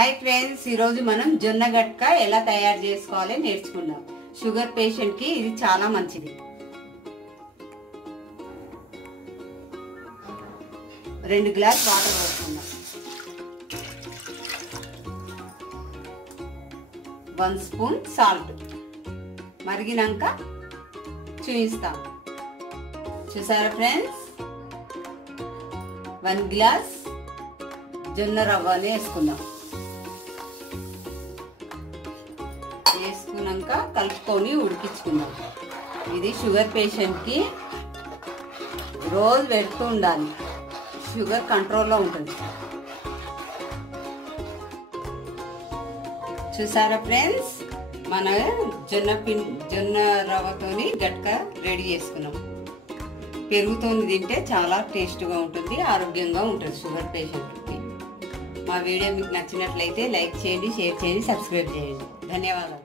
Hi friends, ఈరోజు మనం జొన్న గట్క ఎలా తయారు చేసుకోవాలో నేర్చుకుందాం. షుగర్ పేషెంట్ కి ఇది చాలా మంచిది. 2 గ్లాస్ వాటర్ పోసుకుందాం. 1 స్పూన్ సాల్ట్. మరిగినాక చూపిస్తాం. చూసారా ఫ్రెండ్స్, 1 గ్లాస్ జొన్న రవ్వని వేసుకుందాం. వేసుకున్నాక కలుపుకొని ఉడికించుకుందాం. ఇది షుగర్ పేషెంట్కి రోజు పెడుతూ ఉండాలి. షుగర్ కంట్రోల్లో ఉంటుంది. చూసారా ఫ్రెండ్స్, మన జొన్న రవ్వతోని గట్క రెడీ చేసుకున్నాం. పెరుగుతోని తింటే చాలా టేస్ట్గా ఉంటుంది, ఆరోగ్యంగా ఉంటుంది షుగర్ పేషెంట్కి. మా వీడియో మీకు నచ్చినట్లయితే లైక్ చేయండి, షేర్ చేయండి, సబ్స్క్రైబ్ చేయండి. ధన్యవాదాలు.